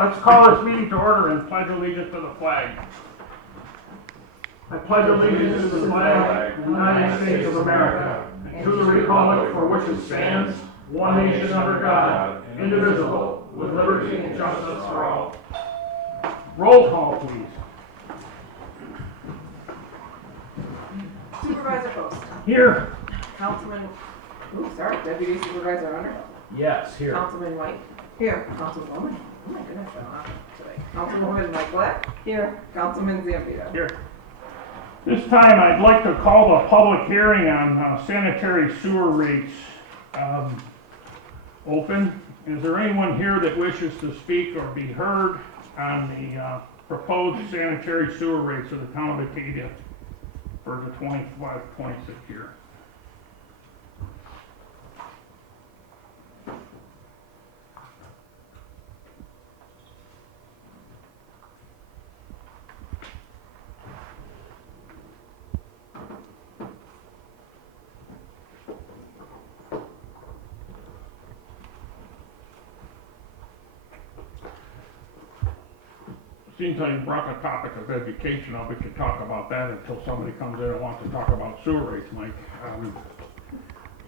Let's call this meeting to order and pledge allegiance to the flag. I pledge allegiance to the flag of the United States of America, and to the republic for which it stands, one nation under God, indivisible, with liberty and justice for all. Roll call, please. Supervisor Post. Here. Deputy Supervisor Hunter. Yes, here. Councilman White. Here. Councilwoman. Oh my goodness, I don't have today. Councilwoman Mike Black. Here. Councilman Zampita. Here. This time I'd like to call the public hearing on sanitary sewer rates open. Is there anyone here that wishes to speak or be heard on the proposed sanitary sewer rates of the town of Batavia for the 25-26 year? Seems like you brought the topic of education up. We could talk about that until somebody comes in and wants to talk about sewer rates, Mike.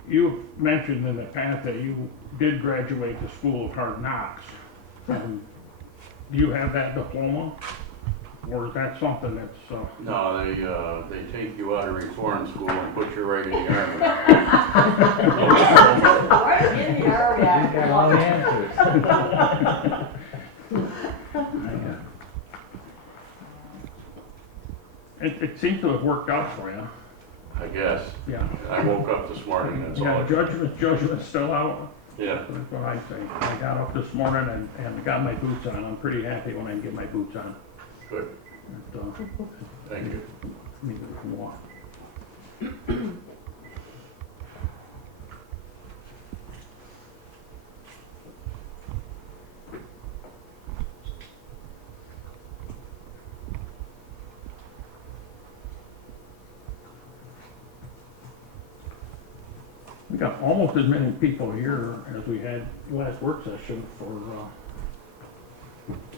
You mentioned in the past that you did graduate the School of Hard Knocks. Do you have that diploma? Or is that something that's... No, they take you out of reform school and put you right in the army. Right in the army. You got all the answers. It seems to have worked out for you. I guess. Yeah. I woke up this morning, that's all. Yeah, judgment's still out. Yeah. That's what I think. I got up this morning and got my boots on. I'm pretty happy when I get my boots on. Good. Thank you. Maybe we can walk. We got almost as many people here as we had last work session for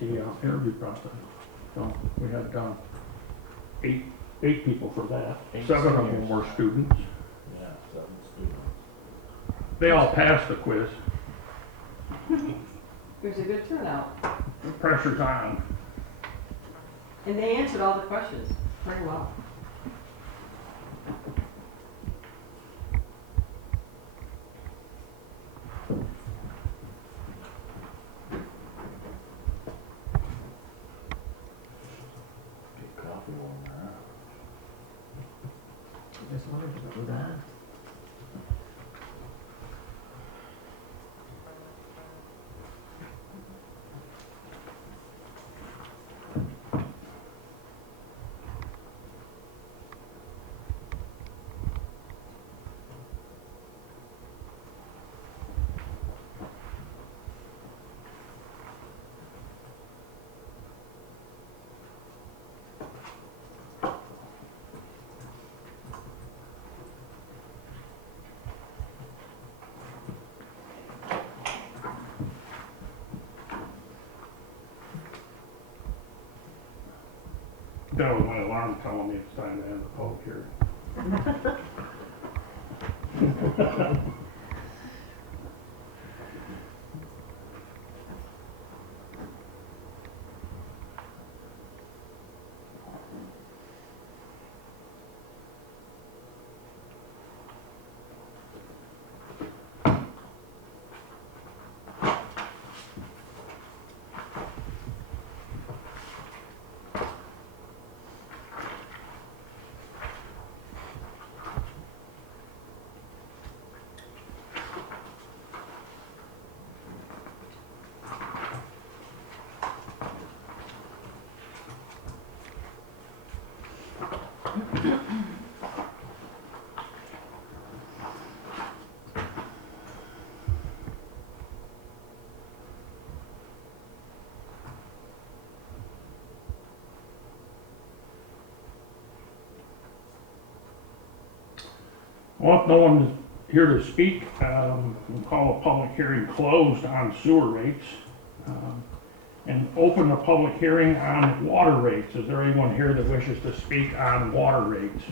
the interview process. So we had eight people for that. 7 of them were students. Yeah, 7 students. They all passed the quiz. There's a good turnout, The pressure's on. and they answered all the questions very well. Get coffee warmer, Just wanted to do that. That was my alarm telling me it's time to end the public hearing. Well, if no one's here to speak, we'll call a public hearing closed on sewer rates. and open the public hearing on water rates. Is there anyone here that wishes to speak on water rates?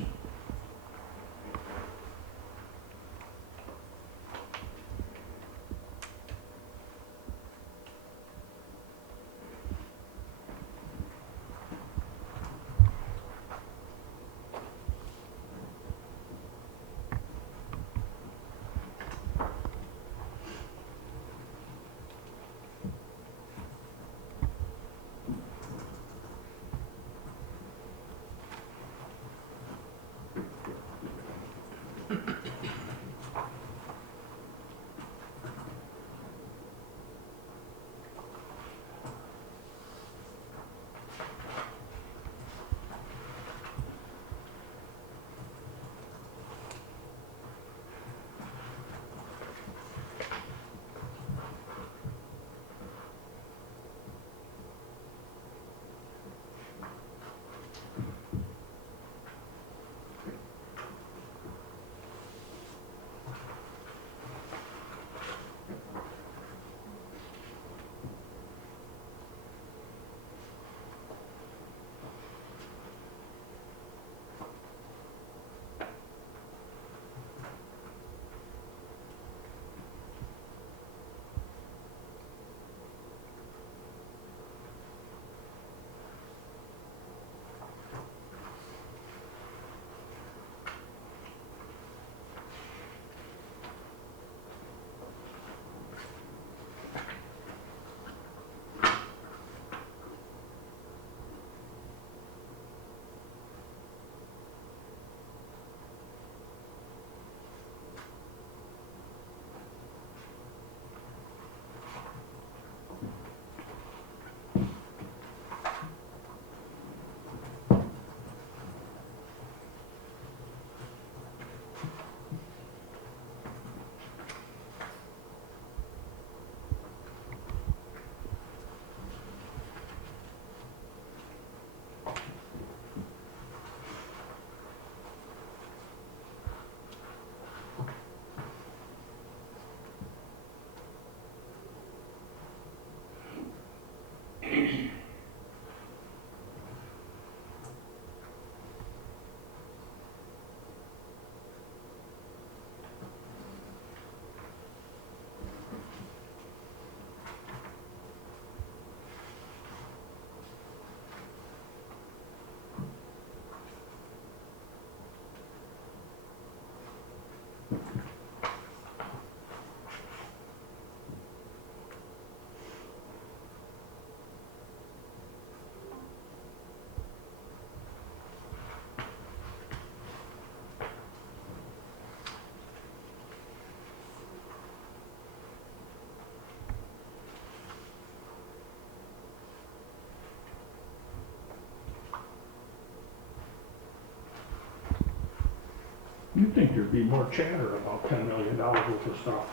You'd think there'd be more chatter about $10 million worth of stuff.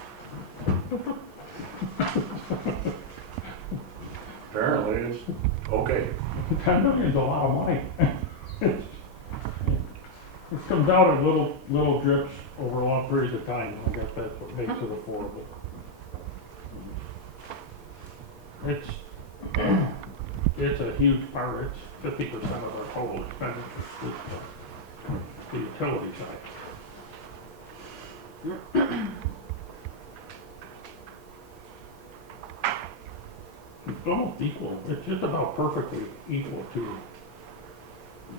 Apparently it's, okay. 10 million's a lot of money. It comes out in little drips over long periods of time. I guess that's what makes it affordable. It's a huge part. It's 50% of our total expenditure. It's the utility side. It's almost equal. It's just about perfectly equal to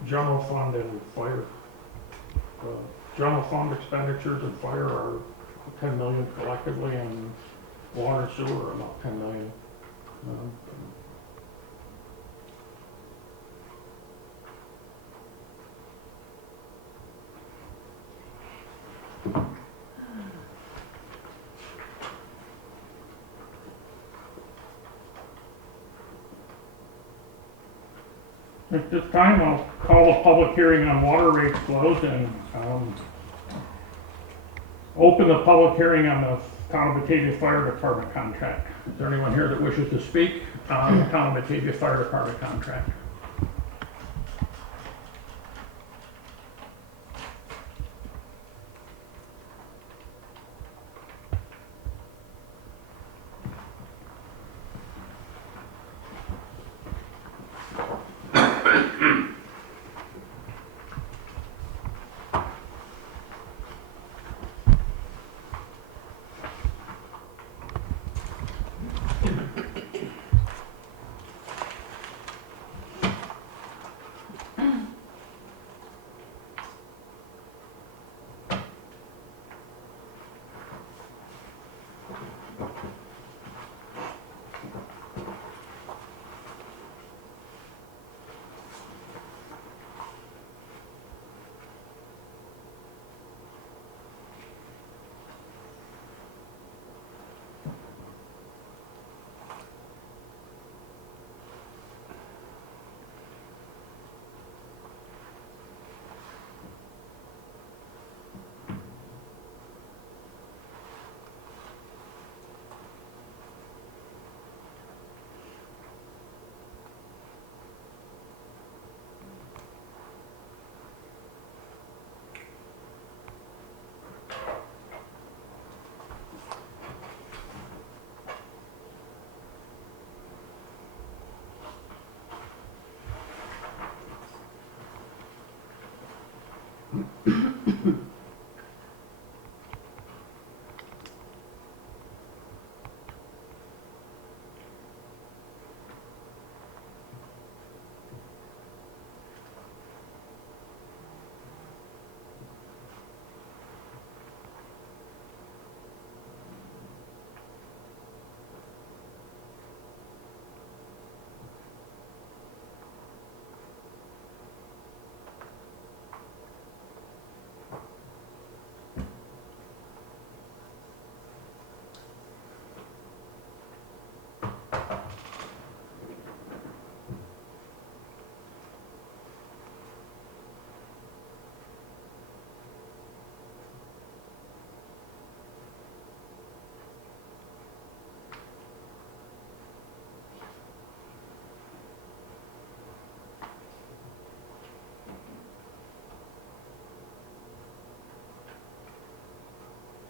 general fund and fire. General fund expenditures and fire are 10 million collectively, and water and sewer are about 10 million. At this time, I'll call a public hearing on water rates closed and open the public hearing on the Town of Batavia Fire Department contract. Is there anyone here that wishes to speak on the Town of Batavia Fire Department contract?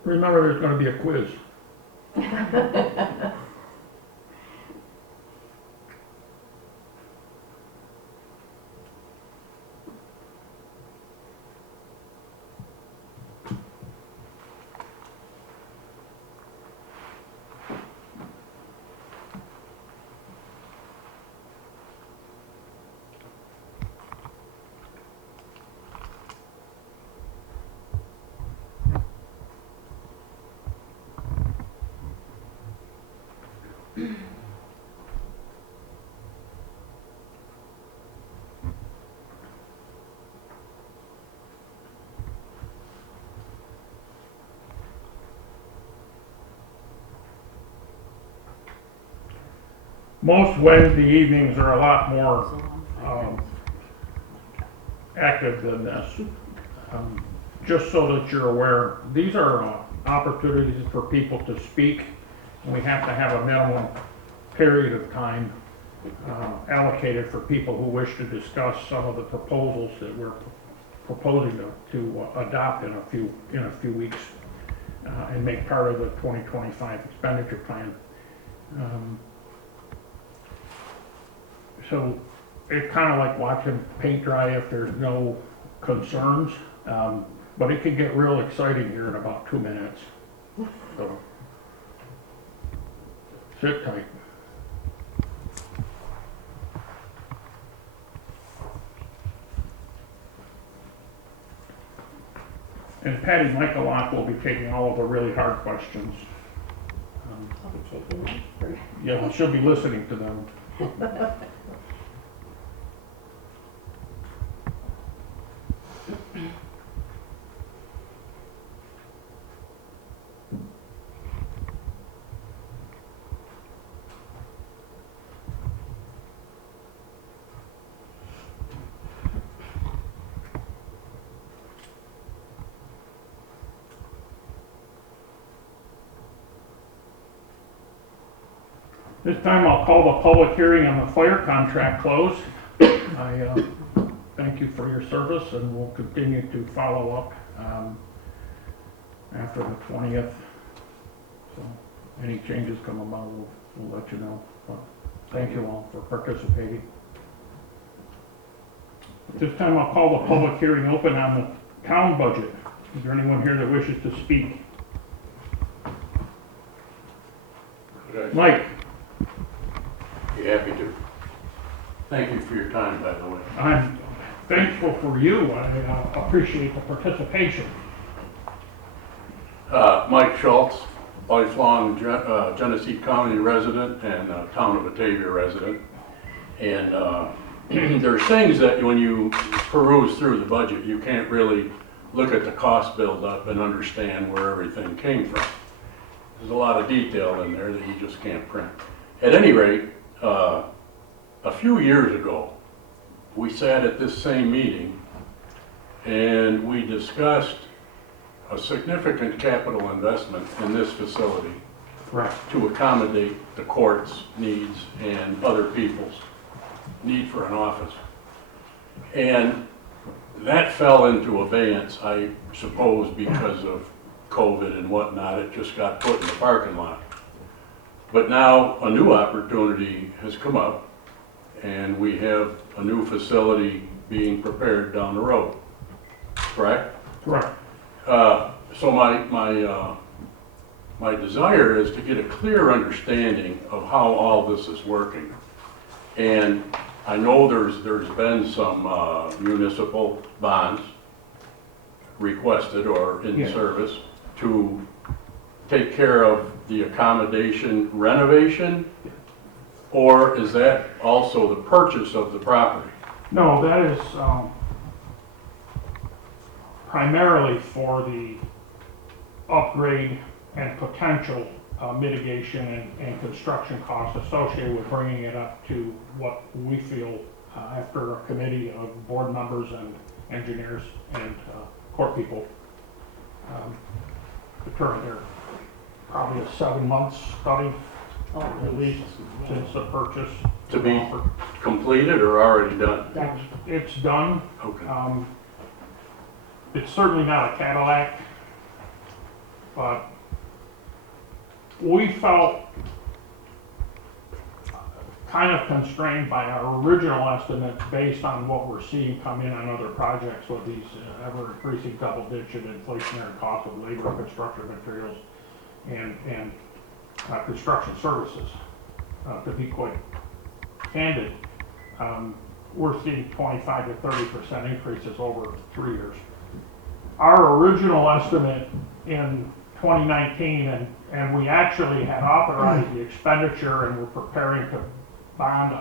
Remember, there's gonna be a quiz. Most Wednesday evenings are a lot more active than this. Just so that you're aware, these are opportunities for people to speak, and we have to have a minimum period of time allocated for people who wish to discuss some of the proposals that we're proposing to adopt in a few weeks and make part of the 2025 expenditure plan. So it's kind of like watching paint dry if there's no concerns, but it can get real exciting here in about 2 minutes. So sit tight. And Patty Michaelak will be taking all of the really hard questions. I'll be taking them. Yeah, she'll be listening to them. This time I'll call the public hearing on the fire contract closed. I thank you for your service, and we'll continue to follow up after the 20th. So any changes come about, we'll let you know. But thank you all for participating. At this time I'll call the public hearing open on the town budget. Is there anyone here that wishes to speak? Mike? Be happy to. Thank you for your time, by the way. I'm thankful for you. I appreciate the participation. Mike Schultz, lifelong Genesee County resident and town of Batavia resident. And there's things that when you peruse through the budget, you can't really look at the cost buildup and understand where everything came from. There's a lot of detail in there that you just can't print. At any rate, a few years ago, we sat at this same meeting and we discussed a significant capital investment in this facility Right. to accommodate the court's needs and other people's need for an office. And that fell into abeyance, I suppose, because of COVID and whatnot. It just got put in the parking lot. But now a new opportunity has come up, and we have a new facility being prepared down the road. correct? Correct. So my desire is to get a clear understanding of how all this is working. And I know there's been some municipal bonds requested or in Yes. service to take care of the accommodation renovation? Or is that also the purchase of the property? No, that is primarily for the upgrade and potential mitigation and construction costs associated with bringing it up to what we feel, after a committee of board members and engineers and court people, determined there probably a 7 month study at least since the purchase. To be completed or already done? It's done. Okay. It's certainly not a Cadillac, but we felt kind of constrained by our original estimates based on what we're seeing come in on other projects with these ever-increasing double-digit inflationary costs of labor, construction materials, and construction services. To be quite candid, we're seeing 25 to 30% increases over 3 years. Our original estimate in 2019, and we actually had authorized the expenditure and we're preparing to bond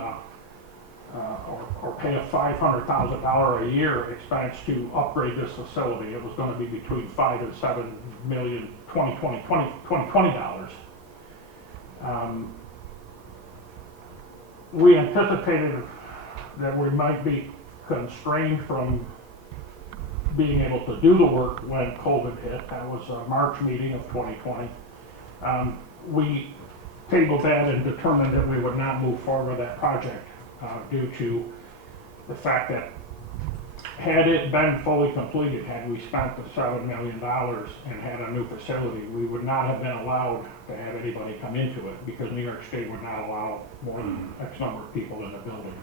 or pay a $500,000 a year expense to upgrade this facility. It was going to be between $5 and $7 million 2020 dollars. We anticipated that we might be constrained from being able to do the work when COVID hit. That was a March meeting of 2020. We tabled that and determined that we would not move forward with that project due to the fact that had it been fully completed, had we spent the $7 million and had a new facility, we would not have been allowed to have anybody come into it because New York State would not allow more than X number of people in the building.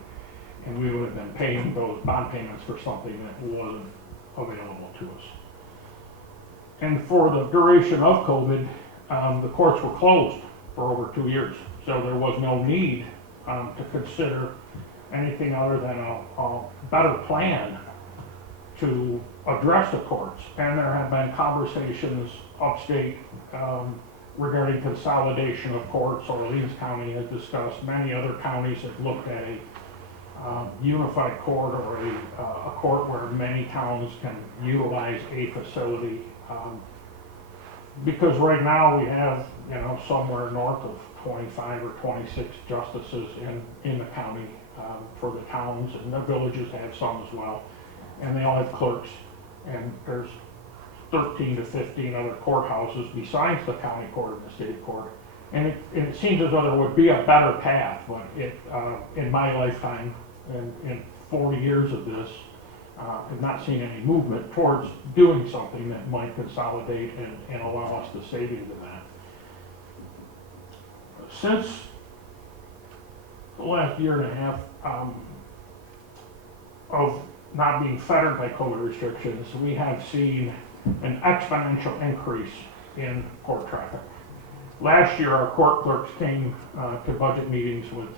And we would have been paying those bond payments for something that wasn't available to us. And for the duration of COVID, the courts were closed for over 2 years. So there was no need to consider anything other than a better plan to address the courts. And there have been conversations upstate regarding consolidation of courts. Orleans County has discussed, many other counties have looked at a unified court or a court where many towns can utilize a facility. Because right now we have, somewhere north of 25 or 26 justices in the county for the towns, and the villages have some as well. And they all have clerks, and there's 13 to 15 other courthouses besides the county court and the state court. And it seems as though there would be a better path, but in my lifetime, in 40 years of this, I've not seen any movement towards doing something that might consolidate and allow us to save into that. Since the last year and a half of not being fettered by COVID restrictions, we have seen an exponential increase in court traffic. Last year, our court clerks came to budget meetings with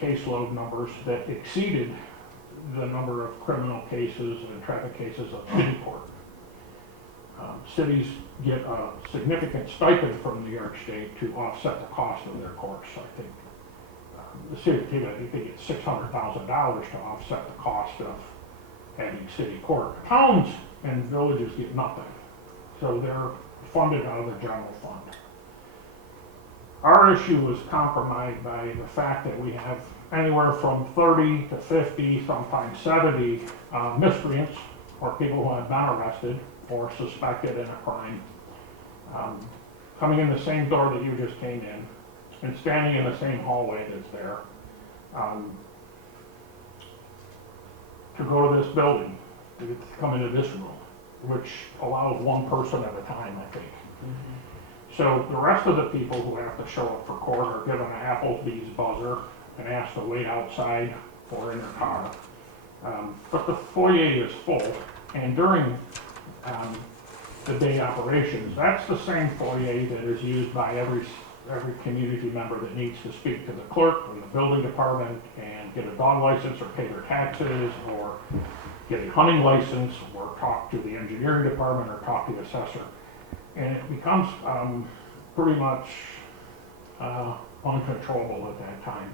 caseload numbers that exceeded the number of criminal cases and traffic cases of city court. Cities get a significant stipend from New York State to offset the cost of their courts. I think the city of Batavia, I think they get $600,000 to offset the cost of having city court. Towns and villages get nothing, so they're funded out of the general fund. Our issue was compromised by the fact that we have anywhere from 30 to 50, sometimes 70 miscreants or people who have been arrested or suspected in a crime coming in the same door that you just came in and standing in the same hallway that's there to go to this building, to come into this room, which allows one person at a time, I think. So the rest of the people who have to show up for court are given an Applebee's buzzer and asked to wait outside or in their car. But the foyer is full, And during the day operations, that's the same foyer that is used by every community member that needs to speak to the clerk in the building department and get a dog license or pay their taxes or get a hunting license or talk to the engineering department or talk to the assessor. And it becomes pretty much uncontrollable at that time.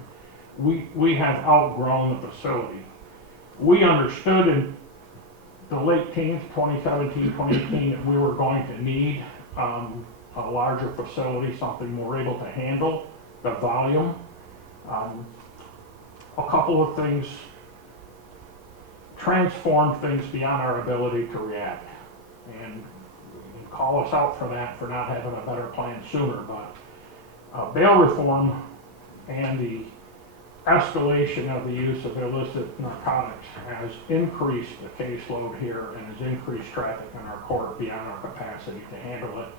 We have outgrown the facility. We understood in the late teens, 2017, 2018, that we were going to need a larger facility, something we're able to handle, the volume. A couple of things transformed things beyond our ability to react. And you can call us out for that, for not having a better plan sooner, but bail reform and the escalation of the use of illicit narcotics has increased the caseload here and has increased traffic in our court beyond our capacity to handle it.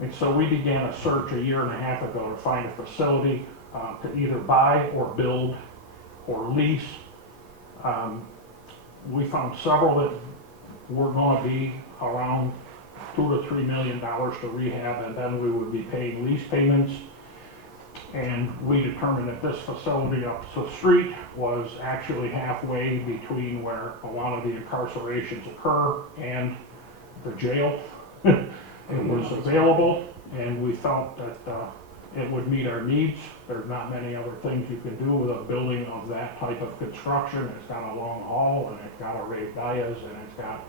And so we began a search a year and a half ago to find a facility to either buy or build or lease. We found several that were going to be around $2 to $3 million to rehab, and then we would be paying lease payments. And we determined that this facility up the street was actually halfway between where a lot of the incarcerations occur and the jail. It was available, and we felt that it would meet our needs. There's not many other things you can do with a building of that type of construction. It's got a long hall, and it's got a raised dais, and it's got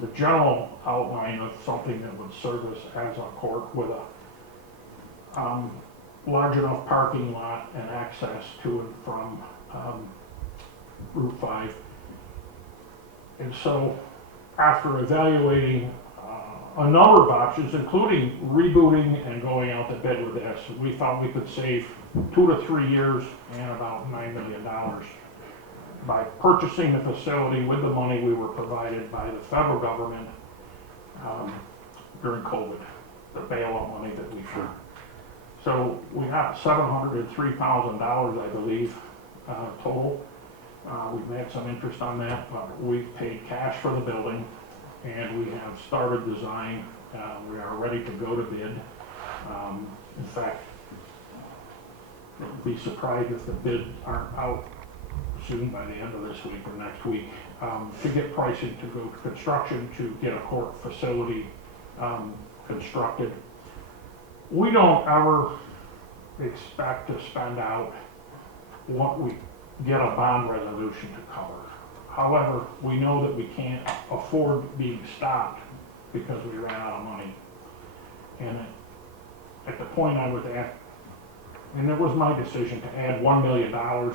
the general outline of something that would serve us as a court with a large enough parking lot and access to and from Route 5. And so, after evaluating a number of options, including rebooting and going out to bid with this, we found we could save 2 to 3 years and about $9 million by purchasing the facility with the money we were provided by the federal government during COVID, the bailout money that we got. So we got $703,000, I believe, total. We've had some interest on that, but we've paid cash for the building, and we have started design. We are ready to go to bid. In fact, be surprised if the bids aren't out soon, by the end of this week or next week, to get pricing to go to construction, to get a court facility constructed. We don't ever expect to spend out what we get a bond resolution to cover. However, we know that we can't afford being stopped because we ran out of money. And at the point I was at, and it was my decision to add $1 million or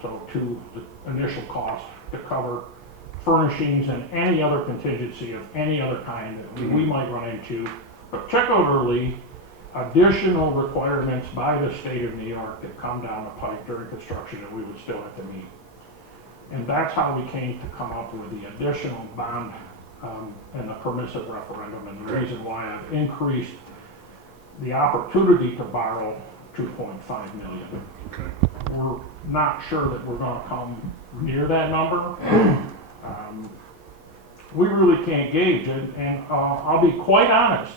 so to the initial cost to cover furnishings and any other contingency of any other kind that we might run into, particularly additional requirements by the state of New York that come down the pipe during construction that we would still have to meet. And that's how we came to come up with the additional bond and the permissive referendum, and the reason why I've increased the opportunity to borrow $2.5 million. Okay. We're not sure that we're going to come near that number. We really can't gauge it, and I'll be quite honest.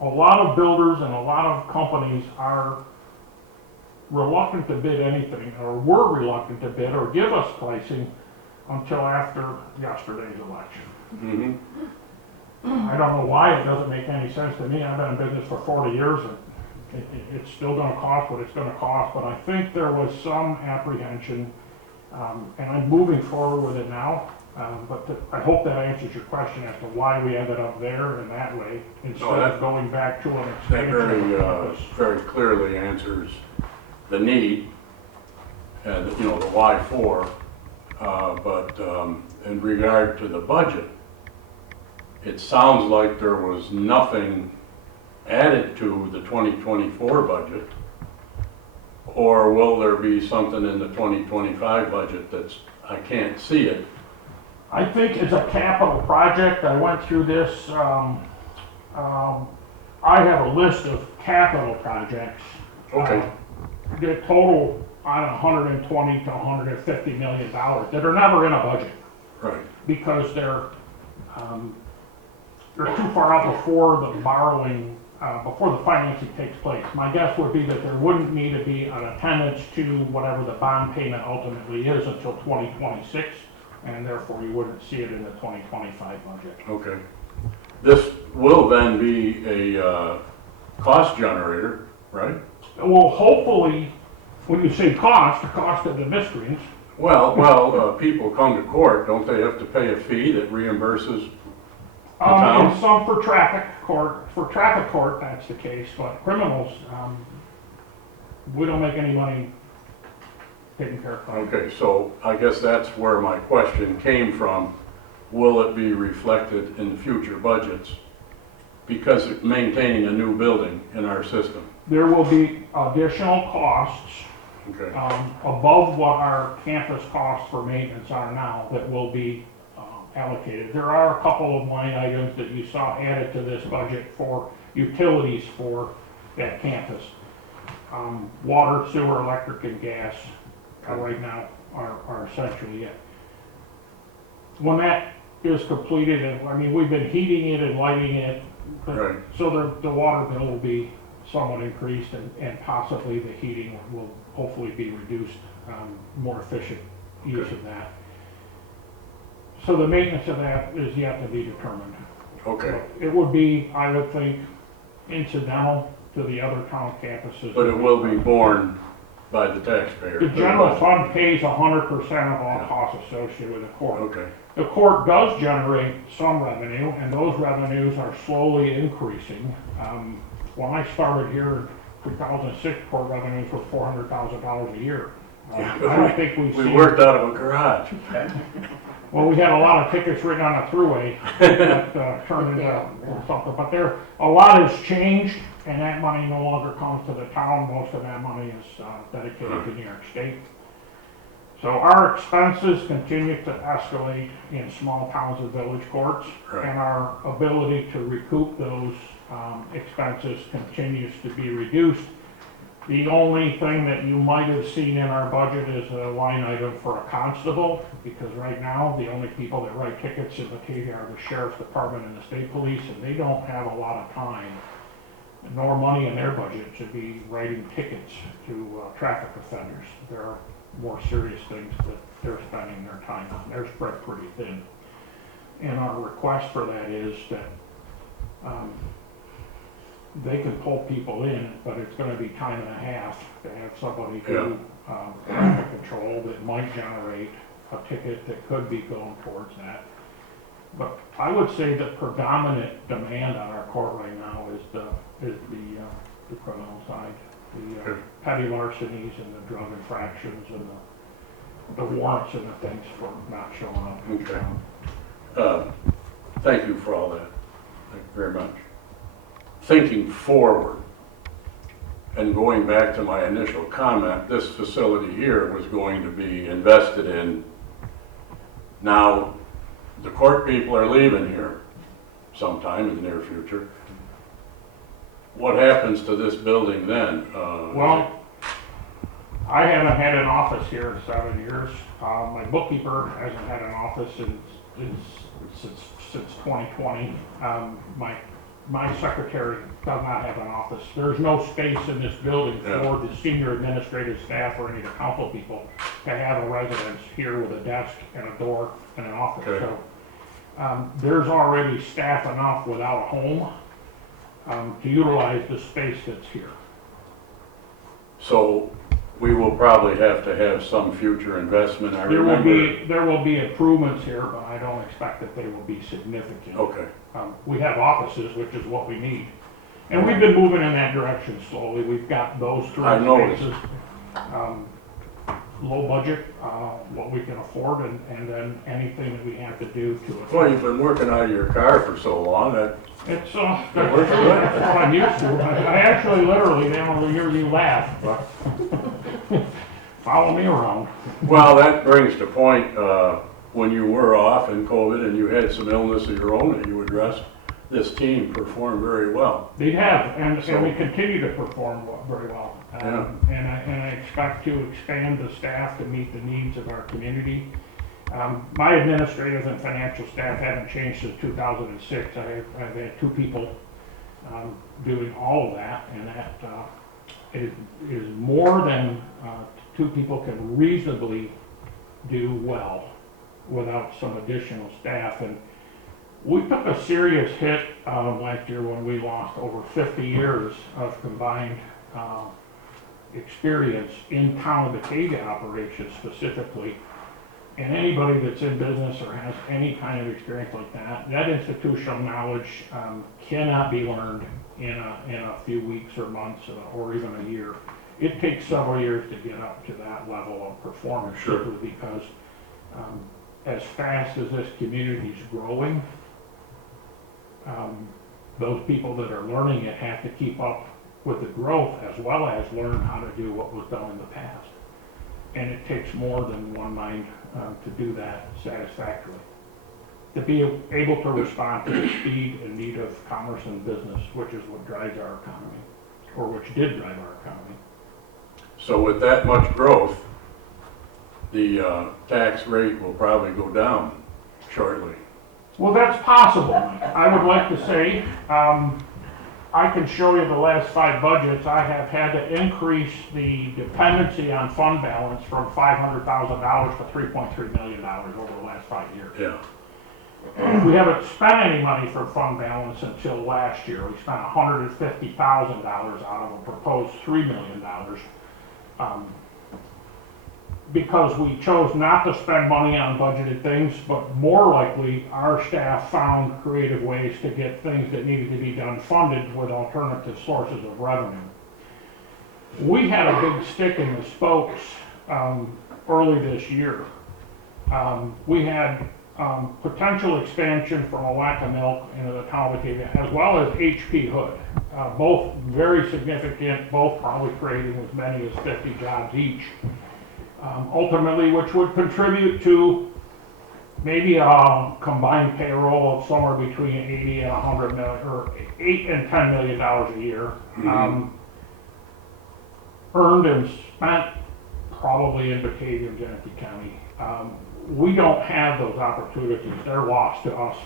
A lot of builders and a lot of companies are reluctant to bid anything, or were reluctant to bid or give us pricing until after yesterday's election. Mm-hmm. I don't know why. It doesn't make any sense to me. I've been in business for 40 years, and it's still going to cost what it's going to cost, but I think there was some apprehension, and I'm moving forward with it now. I hope that answers your question as to why we ended up there in that way, instead of going back to an That expansion. very clearly answers the need, and the why for. But in regard to the budget, it sounds like there was nothing added to the 2024 budget. Or will there be something in the 2025 budget I can't see it? I think it's a capital project. I went through this. I have a list of capital projects. Okay. The total on $120 to $150 million that are never in a budget Right, because they're too far out before the borrowing, before the financing takes place. My guess would be that there wouldn't need to be an attendance to whatever the bond payment ultimately is until 2026, and therefore you wouldn't see it in the 2025 budget. okay. This will then be a cost generator, right? Well, hopefully, when you say cost, the cost of the miscreants, Well, people come to court, don't they have to pay a fee that reimburses? town? and some for traffic court, that's the case, but criminals, we don't make any money taking care of crimes. Okay, so I guess that's where my question came from. Will it be reflected in future budgets? Because maintaining a new building in our system. There will be additional costs Okay, above what our campus costs for maintenance are now that will be allocated. There are a couple of line items that you saw added to this budget for utilities for that campus. Water, sewer, electric, and gas right now are essentially it. When that is completed, and I mean, we've been heating it and lighting it, right, so the water bill will be somewhat increased and possibly the heating will hopefully be reduced, more efficient use of that. So the maintenance of that is yet to be determined. okay. It would be, I would think, incidental to the other town campuses. But it will be borne by the taxpayer. The general fund pays 100% of all costs associated with the court. Okay, The court does generate some revenue, and those revenues are slowly increasing. When I started here in 2006, court revenues were $400,000 a year. I don't think we've we seen. worked out of a garage. Well, we had a lot of tickets written on the thruway that turned into something, but a lot has changed, and that money no longer comes to the town. Most of that money is dedicated to New York State. So our expenses continue to escalate in small towns and village courts, Right. and our ability to recoup those expenses continues to be reduced. The only thing that you might have seen in our budget is a line item for a constable, because right now, the only people that write tickets in Batavia are the sheriff's department and the state police, and they don't have a lot of time nor money in their budget to be writing tickets to traffic offenders. There are more serious things that they're spending their time on. They're spread pretty thin. And our request for that is that they can pull people in, but it's gonna be time and a half to have somebody do traffic control that might generate a ticket that could be going towards that. But I would say the predominant demand on our court right now is the criminal side. The petty larcenies and the drug infractions and the warrants and the things for not showing up. Okay. Thank you for all that. Thank you very much. Thinking forward, and going back to my initial comment, this facility here was going to be invested in. Now, the court people are leaving here sometime in the near future. What happens to this building then? Well, I haven't had an office here in 7 years. My bookkeeper hasn't had an office since 2020. My secretary does not have an office. There's no space in this building for the senior administrative staff or any of the council people to have a residence here with a desk and a door and an office. Okay. So there's already staff enough without a home to utilize the space that's here. So we will probably have to have some future investment. I There remember. will be improvements here, but I don't expect that they will be significant. Okay, We have offices, which is what we need. And we've been moving in that direction slowly. We've got those three I noticed. spaces. Low budget, what we can afford, and then anything that we have to do to well, it. you've been working out of your car for so long that, It's, that's what I'm used to. I actually literally, they don't hear you laugh, but follow me around. well, that brings to point, when you were off in COVID and you had some illness of your own that you addressed, this team performed very well. They have, and So- we continue to perform very well. And I expect to expand the staff to meet the needs of our community. My administrative and financial staff haven't changed since 2006. I've had 2 people doing all of that, and that is more than 2 people can reasonably do well without some additional staff. And we took a serious hit last year when we lost over 50 years of combined experience in town of Batavia operations specifically. And anybody that's in business or has any kind of experience like that, that institutional knowledge cannot be learned in a few weeks or months or even a year. It takes several years to get up to that level of performance, Sure. simply because as fast as this community is growing, those people that are learning it have to keep up with the growth as well as learn how to do what was done in the past. And it takes more than one mind to do that satisfactorily. To be able to respond to the speed and need of commerce and business, which is what drives our economy, or which did drive our economy. So with that much growth, the tax rate will probably go down shortly. Well, that's possible. I would like to say, I can show you the last 5 budgets. I have had to increase the dependency on fund balance from $500,000 to $3.3 million over the last 5 years. Yeah. We haven't spent any money from fund balance until last year. We spent $150,000 out of a proposed $3 million. Because we chose not to spend money on budgeted things, but more likely our staff found creative ways to get things that needed to be done funded with alternative sources of revenue. We had a big stick in the spokes early this year. We had potential expansion from Owatonna Milk into the town of Batavia, as well as HP Hood. Both very significant, both probably creating as many as 50 jobs each. Ultimately, which would contribute to maybe a combined payroll of somewhere between 80 and 100 million, or $8 and $10 million a year. Earned and spent probably in Batavia and Genesee County. We don't have those opportunities. They're lost to us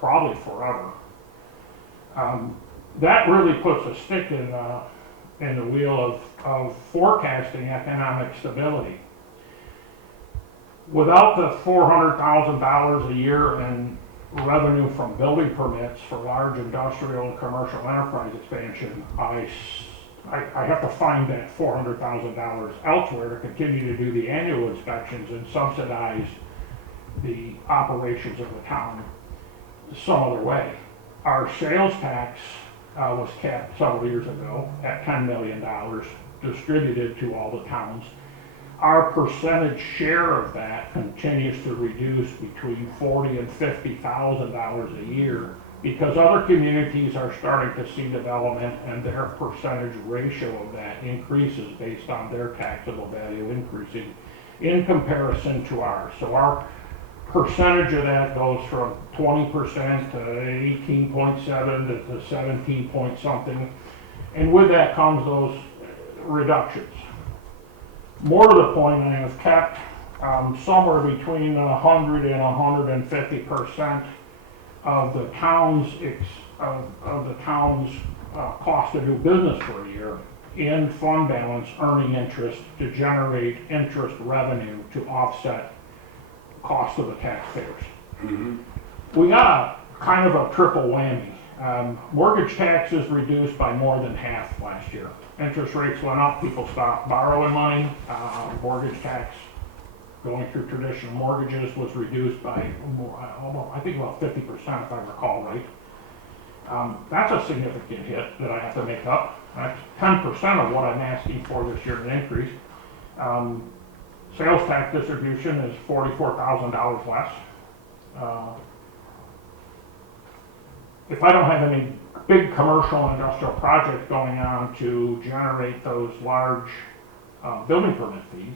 probably forever. That really puts a stick in the wheel of forecasting economic stability. Without the $400,000 a year in revenue from building permits for large industrial and commercial enterprise expansion, I have to find that $400,000 elsewhere to continue to do the annual inspections and subsidize the operations of the town some other way. Our sales tax was capped several years ago at $10 million distributed to all the towns. Our percentage share of that continues to reduce between $40,000 and $50,000 a year because other communities are starting to see development and their percentage ratio of that increases based on their taxable value increasing in comparison to ours. So our percentage of that goes from 20% to 18.7 to 17 point something, and with that comes those reductions. More to the point, I have kept somewhere between 100 and 150% of the town's cost to do business for a year in fund balance earning interest to generate interest revenue to offset cost of the taxpayers. We got a kind of a triple whammy. Mortgage taxes reduced by more than half last year. Interest rates went up, people stopped borrowing money. Mortgage tax going through traditional mortgages was reduced by almost, I think about 50% if I recall right. That's a significant hit that I have to make up. That's 10% of what I'm asking for this year in increase. Sales tax distribution is $44,000 less. If I don't have any big commercial and industrial projects going on to generate those large building permit fees,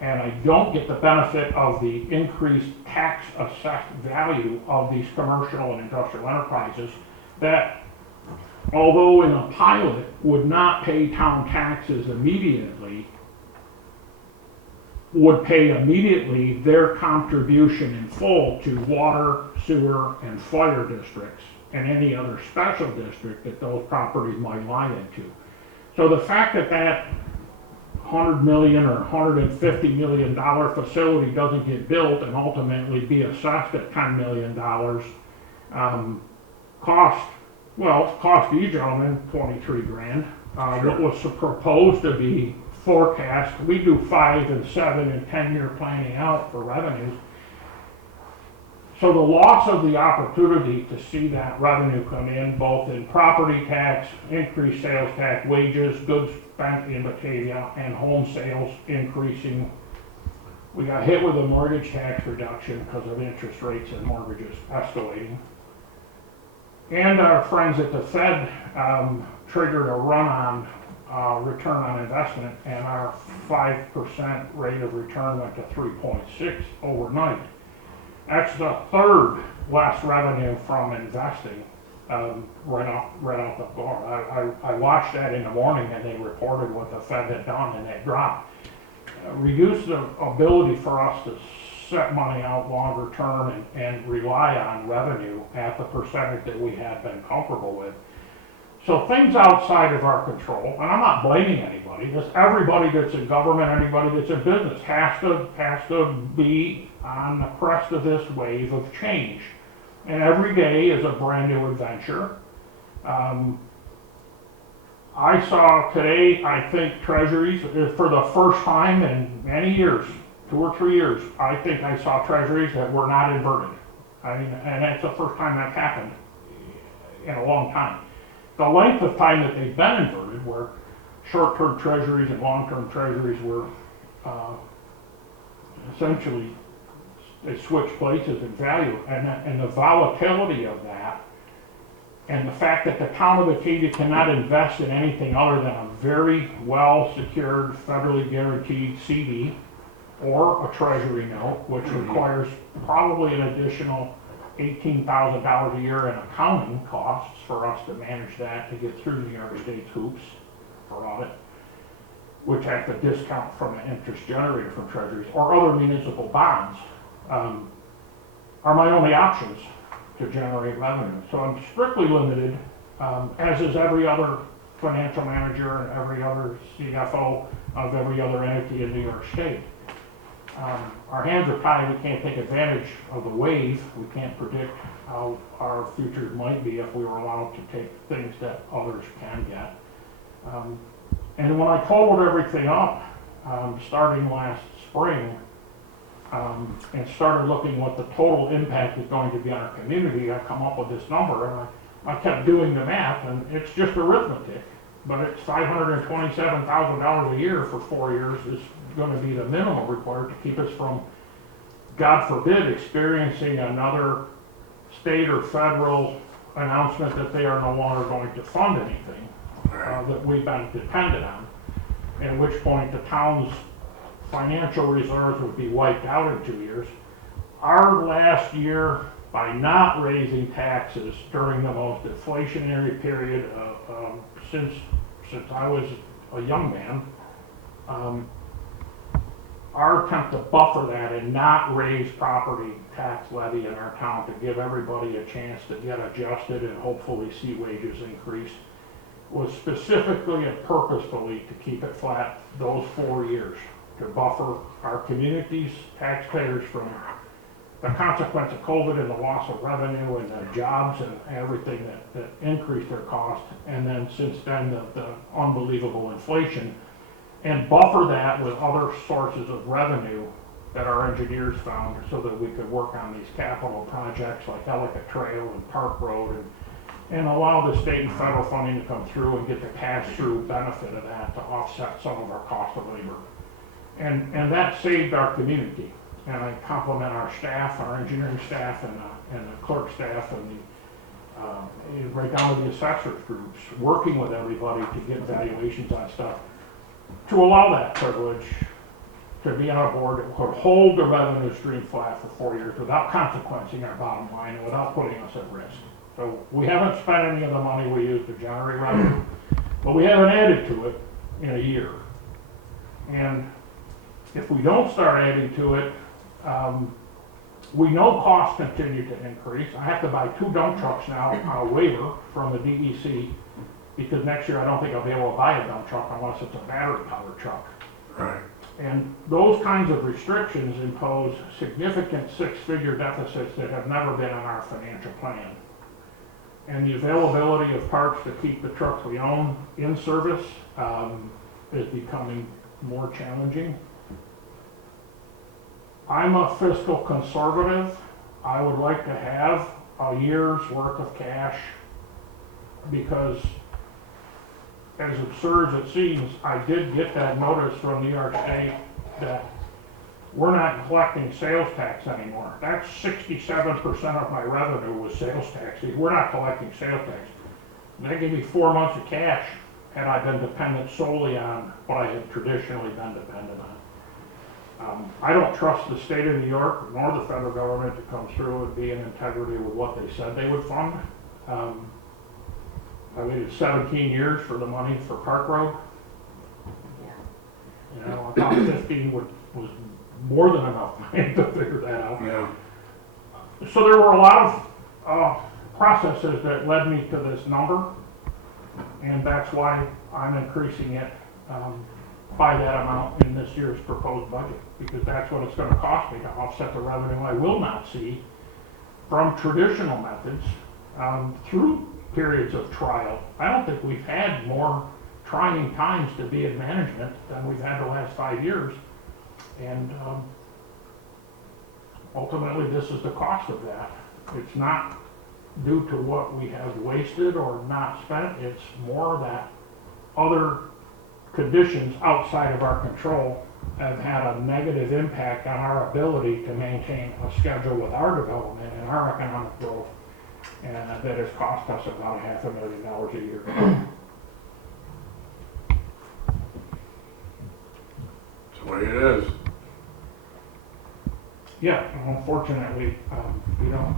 and I don't get the benefit of the increased tax assessed value of these commercial and industrial enterprises, that although in a pilot would not pay town taxes immediately, would pay immediately their contribution in full to water, sewer, and fire districts, and any other special district that those properties might lie into. So the fact that that $100 million or $150 million facility doesn't get built and ultimately be assessed at $10 million, cost each gentleman 23 grand. What was proposed to be forecast, we do 5 and 7 and 10-year planning out for revenues. So the loss of the opportunity to see that revenue come in, both in property tax, increased sales tax, wages, goods spent in Batavia, and home sales increasing. We got hit with a mortgage tax reduction because of interest rates and mortgages escalating. And our friends at the Fed triggered a run on return on investment, and our 5% rate of return went to 3.6 overnight. That's the third less revenue from investing right off the board. I watched that in the morning, and they reported what the Fed had done, and it dropped. Reduced the ability for us to set money out longer term and rely on revenue at the percentage that we had been comfortable with. So things outside of our control, and I'm not blaming anybody, just everybody that's in government, anybody that's in business has to be on the crest of this wave of change. And every day is a brand new adventure. I saw today, I think treasuries, for the first time in many years, 2 or 3 years, I think I saw treasuries that were not inverted. I mean, and that's the first time that's happened in a long time. The length of time that they've been inverted, where short-term treasuries and long-term treasuries were essentially, they switched places in value, and the volatility of that, and the fact that the town of Batavia cannot invest in anything other than a very well-secured, federally guaranteed CD or a treasury note, which requires probably an additional $18,000 a year in accounting costs for us to manage that to get through New York State's hoops for audit, which have to discount from the interest generated from treasuries or other municipal bonds, are my only options to generate revenue. So I'm strictly limited, as is every other financial manager and every other CFO of every other entity in New York State. Our hands are tied. We can't take advantage of the wave. We can't predict how our future might be if we were allowed to take things that others can get. And when I totaled everything up, starting last spring, and started looking what the total impact is going to be on our community, I come up with this number, and I kept doing the math, and it's just arithmetic, but it's $527,000 a year for 4 years is going to be the minimum required to keep us from, God forbid, experiencing another state or federal announcement that they are no longer going to fund anything that we've been dependent on, at which point the town's financial reserves would be wiped out in 2 years. Our last year, by not raising taxes during the most inflationary period since I was a young man, our attempt to buffer that and not raise property tax levy in our town to give everybody a chance to get adjusted and hopefully see wages increase was specifically and purposefully to keep it flat those 4 years, to buffer our community's taxpayers from the consequence of COVID and the loss of revenue and the jobs and everything that increased their cost, and then since then the unbelievable inflation, and buffer that with other sources of revenue that our engineers found so that we could work on these capital projects like Ellicott Trail and Park Road and allow the state and federal funding to come through and get the pass-through benefit of that to offset some of our cost of labor. And that saved our community. And I compliment our staff, our engineering staff, and the clerk staff, and right down to the assessors groups, working with everybody to get valuations on stuff, to allow that privilege to be on a board that could hold the revenue stream flat for 4 years without consequencing our bottom line and without putting us at risk. So we haven't spent any of the money we used to generate revenue, but we haven't added to it in a year. And if we don't start adding to it, we know costs continue to increase. I have to buy 2 dump trucks now on a waiver from the DEC, because next year I don't think I'll be able to buy a dump truck unless it's a battery-powered truck. Right. And those kinds of restrictions impose significant 6-figure deficits that have never been in our financial plan. And the availability of parts to keep the trucks we own in service is becoming more challenging. I'm a fiscal conservative. I would like to have a year's worth of cash, because as absurd as it seems, I did get that notice from New York State that we're not collecting sales tax anymore. That's 67% of my revenue was sales tax. We're not collecting sales tax. And they gave me 4 months of cash had I been dependent solely on what I had traditionally been dependent on. I don't trust the state of New York nor the federal government to come through and be in integrity with what they said they would fund. I waited 17 years for the money for Park Road. You know, I thought 15 was more than enough money to figure that out. Yeah. So there were a lot of processes that led me to this number, and that's why I'm increasing it by that amount in this year's proposed budget, because that's what it's going to cost me to offset the revenue I will not see from traditional methods through periods of trial. I don't think we've had more trying times to be in management than we've had the last 5 years. And ultimately, this is the cost of that. It's not due to what we have wasted or not spent. It's more that other conditions outside of our control have had a negative impact on our ability to maintain a schedule with our development and our economic growth. And that has cost us about $500,000 a year. That's the way it is. Yeah, unfortunately, you know,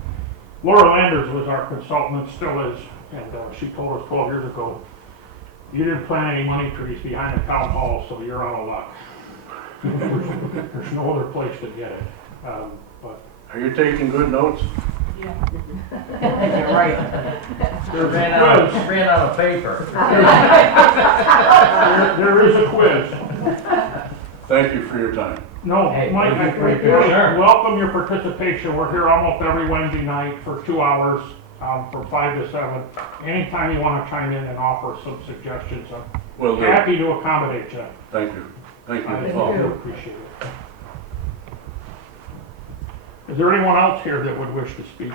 Laura Landers was our consultant, and still is, and she told us 12 years ago, you didn't plant any money trees behind the town hall, so you're out of luck. There's no other place to get it. But Are you taking good notes? Yeah. You're right. there's Ran a quiz. out of paper. There is a quiz. Thank you for your time. No, Hey, Mike, thank you for I your concern. welcome your participation. We're here almost every Wednesday night for 2 hours, from 5 to 7. Anytime you want to chime in and offer some suggestions, Will I'm do. happy to accommodate you. Thank you. Thank I you. do appreciate it. Is there anyone else here that would wish to speak?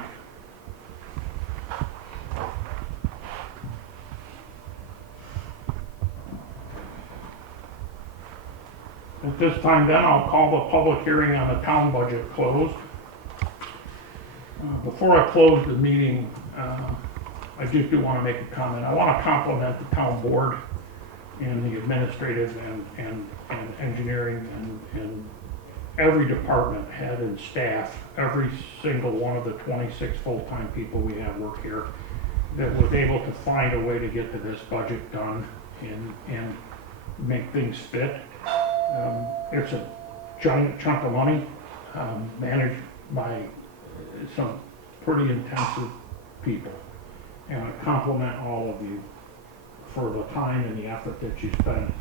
At this time then, I'll call the public hearing on the town budget closed. Before I close the meeting, I just do want to make a comment. I want to compliment the town board and the administrative and engineering and every department head and staff, every single one of the 26 full-time people we have work here, that was able to find a way to get to this budget done and make things fit. It's a giant chunk of money, managed by some pretty intensive people. And I compliment all of you for the time and the effort that you spend.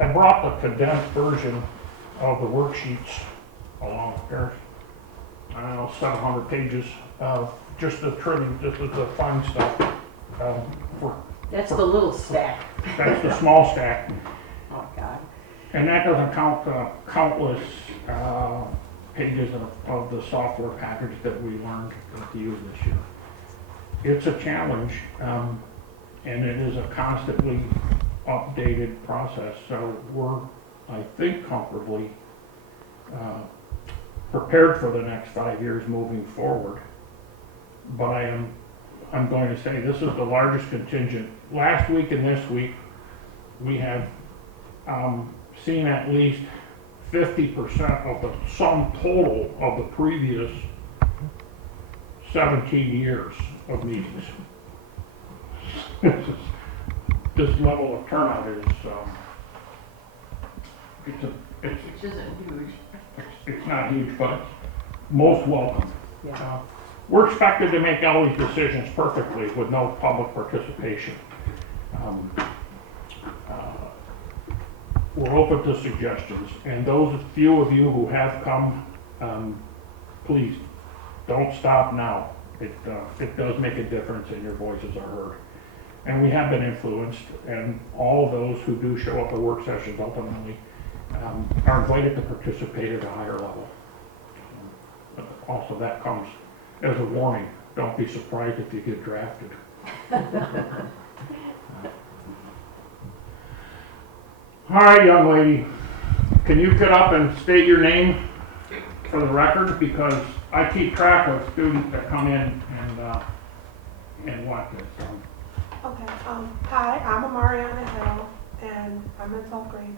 I brought the condensed version of the worksheets along here. I don't know, 700 pages of just the trimming, just the fine stuff. That's the little stack. That's the small stack. Oh, God. And that doesn't count the countless pages of the software package that we learned to use this year. It's a challenge, and it is a constantly updated process. So we're, I think, comfortably prepared for the next 5 years moving forward. But I'm going to say this is the largest contingent. Last week and this week, we have seen at least 50% of the sum total of the previous 17 years of meetings. This level of turnout is, Which isn't huge. it's not huge, but it's most welcome. We're expected to make all these decisions perfectly with no public participation. We're open to suggestions, and those few of you who have come, please don't stop now. It does make a difference, and your voices are heard. And we have been influenced, and all of those who do show up at work sessions ultimately are invited to participate at a higher level. But also, that comes as a warning. Don't be surprised if you get drafted. All right, young lady, can you get up and state your name for the record? Because I keep track of students that come in and want this. Okay, hi, I'm Mariana Hill, and I'm in 12th grade.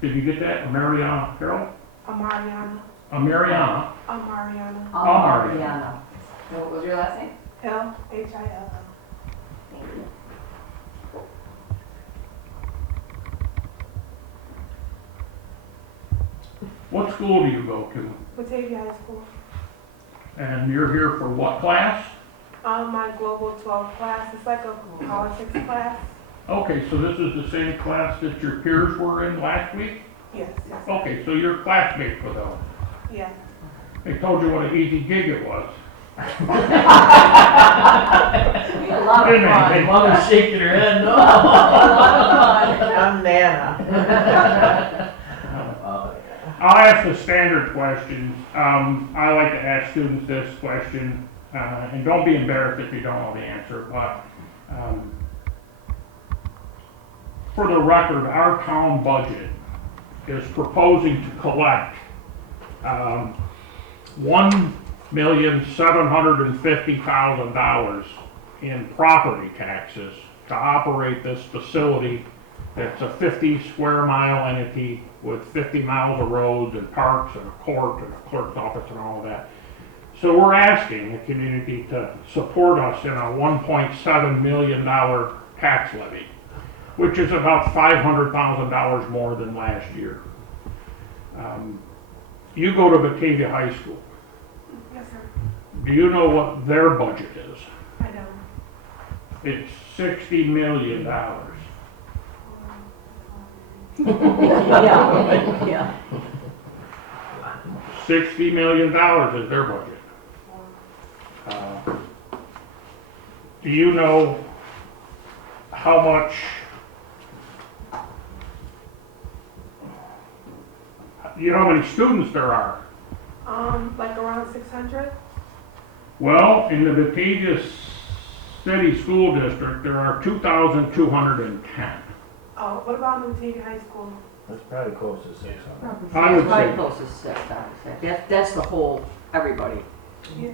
Did you get that? Mariana Carroll? Mariana. Mariana. Mariana. Mariana. And what was your last name? Hill, Hill. Thank you. What school do you go to? Batavia High School. And you're here for what class? My Global 12 class. It's like a politics class. Okay, so this is the same class that your peers were in last week? Yes. Okay, so you're classmates with them. Yeah. They told you what an easy gig it was. We had a lot of Didn't they? fun. Mother's shaking her head, no. I'm Nana. I'll ask the standard questions. I like to ask students this question, and don't be embarrassed if you don't know the answer, but for the record, our town budget is proposing to collect $1,750,000 in property taxes to operate this facility. That's a 50 square mile entity with 50 miles of roads and parks and a court and a clerk's office and all of that. So we're asking the community to support us in a $1.7 million tax levy, which is about $500,000 more than last year. You go to Batavia High School. Yes, sir. Do you know what their budget is? I don't. It's $60 million. Yeah. $60 million is their budget. Do you know how much how many students there are? Like around 600. Well, in the Batavia City School District, there are 2,210. Oh, what about in Batavia High School? That's probably close to 600. I would Probably say, close to 6, I would say. That's the whole, everybody. Yeah.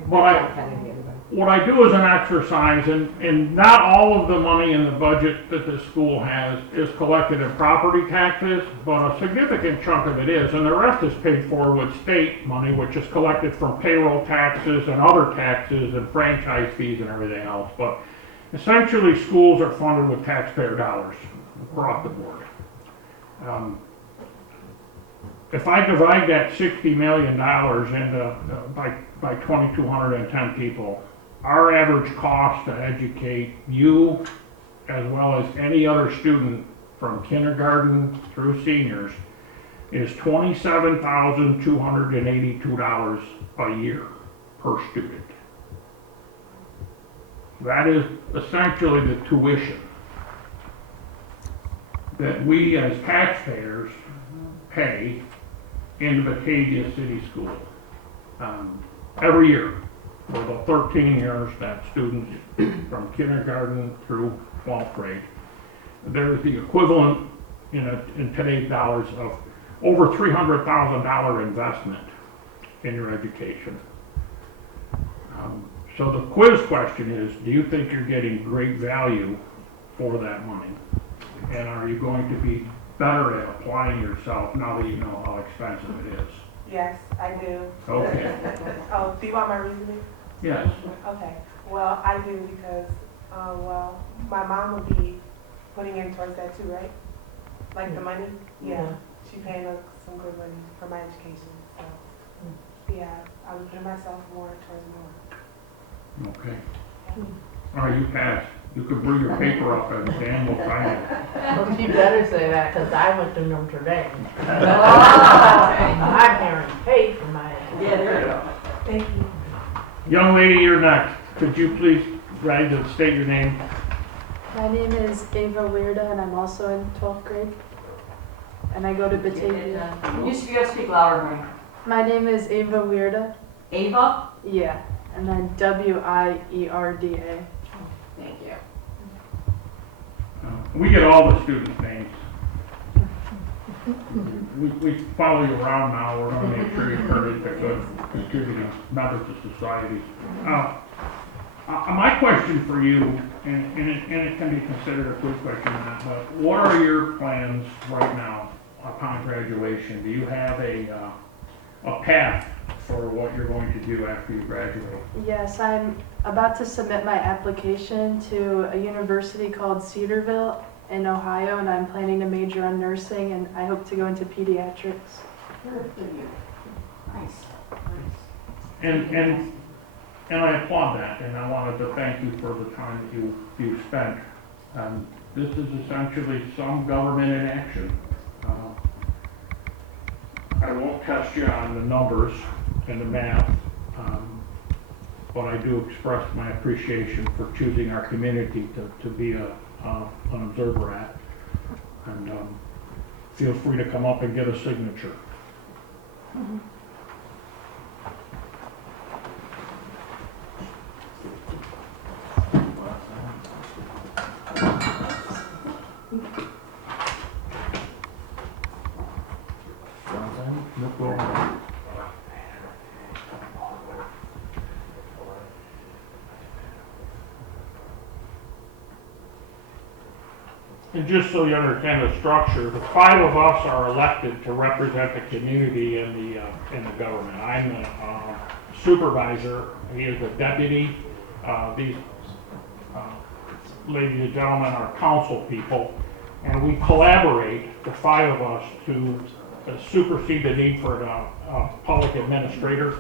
what I do as an exercise, and not all of the money in the budget that the school has is collected in property taxes, but a significant chunk of it is, and the rest is paid for with state money, which is collected from payroll taxes and other taxes and franchise fees and everything else. But essentially, schools are funded with taxpayer dollars across the board. If I divide that $60 million into by 2,210 people, our average cost to educate you as well as any other student from kindergarten through seniors is $27,282 a year per student. That is essentially the tuition that we as taxpayers pay in Batavia City School every year for the 13 years that students from kindergarten through 12th grade. There's the equivalent in today's dollars of over $300,000 investment in your education. So the quiz question is, do you think you're getting great value for that money? And are you going to be better at applying yourself now that you know how expensive it is? Yes, I do. Okay, Oh, do you want my reasoning? yes. Okay, well, I do because, well, my mom would be putting in towards that too, right? Like the money? Yeah, she paying us some good money for my education, so, yeah, I would put myself more towards more. Okay. All right, you passed. You could bring your paper up and Dan will sign it. Well, you better say that, because I went to Notre Dame. My parents paid for my education. Yeah, there you go. Thank you. Young lady, you're next. Could you please rise and state your name? My name is Ava Weirda, and I'm also in 12th grade. And I go to Batavia. You gotta speak louder, honey. My name is Ava Weirda. Ava? Yeah. And then Wierda. Thank you. We get all the students' names. We follow you around now. We're going to make sure you're very good contributing members to society. My question for you, and it can be considered a quick question, but what are your plans right now upon graduation? Do you have a path for what you're going to do after you graduate? Yes, I'm about to submit my application to a university called Cedarville in Ohio, and I'm planning to major on nursing, and I hope to go into pediatrics. Good for you. Nice, nice. And I applaud that, and I wanted to thank you for the time that you spent. This is essentially some government in action. I won't test you on the numbers and the math, but I do express my appreciation for choosing our community to be an observer at. And feel free to come up and get a signature. And just so you understand the structure, the 5 of us are elected to represent the community in the government. I'm the supervisor. He is the deputy. These ladies and gentlemen are council people, and we collaborate, the 5 of us, to supersede the need for a public administrator.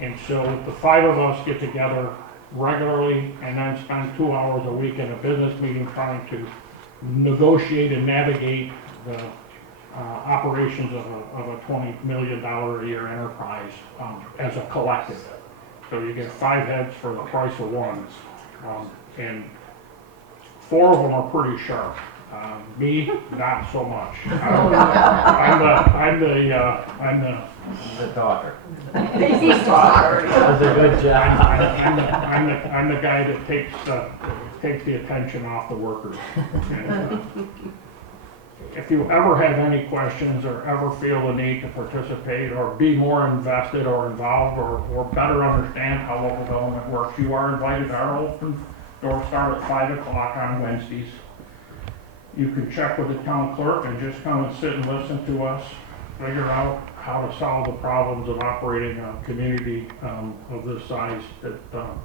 And so the 5 of us get together regularly and then spend 2 hours a week in a business meeting trying to negotiate and navigate the operations of a $20 million a year enterprise as a collective. So you get 5 heads for the price of 1, and 4 of them are pretty sharp. Me, not so much. I'm The talker. He's talking. Does a good job. I'm the guy that takes the attention off the workers. And, if you ever have any questions or ever feel the need to participate or be more invested or involved or better understand how local government works, you are invited. Our open doors start at 5 o'clock on Wednesdays. You can check with the town clerk and just come and sit and listen to us, figure out how to solve the problems of operating a community of this size that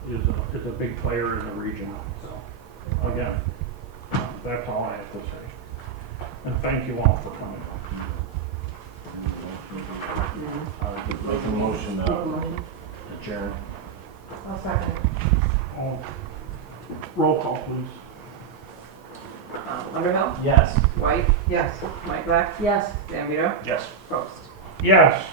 is a big player in the region. So, again, that's all I have to say. And thank you all for coming. Make a motion to adjourn. I'll second. Oh, roll call, please. Underhill? Yes. White? Yes. Mike Black? Yes. Zambito? Yes. Post. Yes.